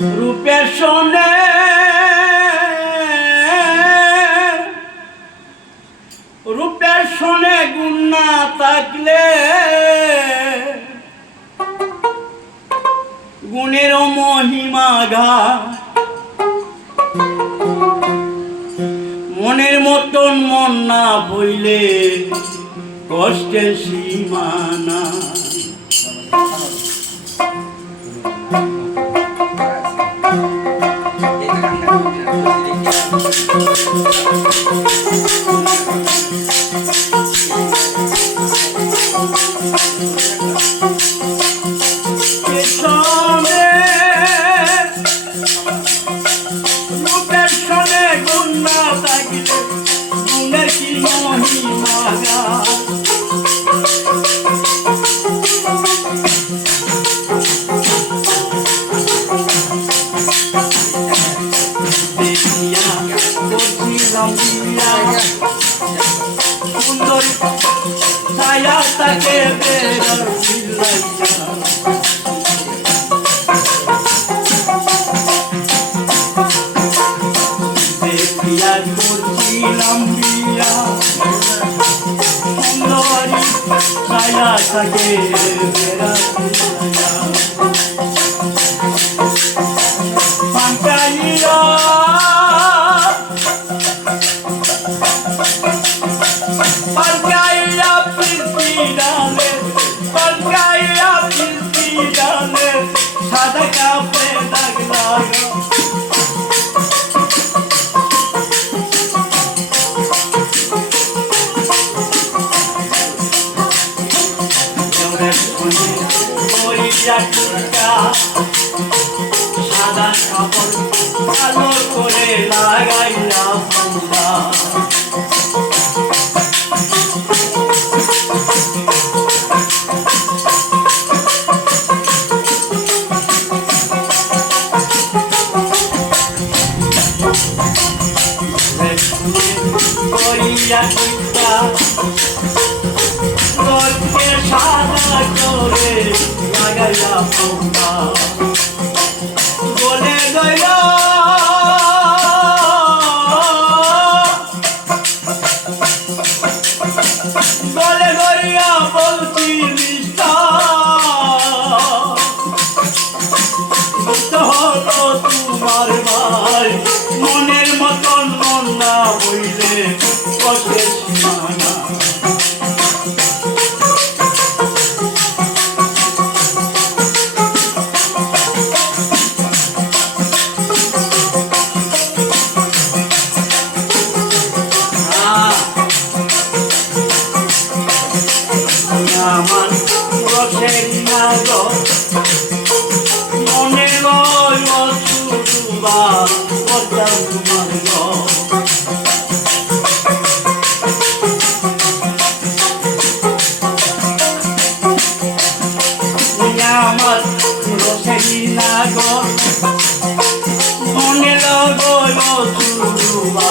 রূপের শোনে। রূপের শোনে গুণ না থাকলে। গুণের মহিমা ঘা মনের মতন মন না বইলে কষ্টের সীমানা। সুন্দর ছায়া তাকে বেড়ার দেখিয়া করছিলাম বিয়া সুন্দরী ছায়া তাকে বেড়ার সাদা কাপে দাগ লাগা সাদা কাপড় কালো করে লাগাইয়া ফন্দা করিয়া গল্পে সাদা করে লাগাইয়া ফন্দা বলে গয়া বলে গয়া বলছি মিষ্টা হলো তোমার ভাই কথা তোমার গো আমার রসের নাগর মনে রয় অসুবা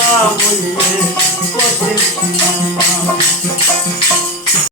মনের মতন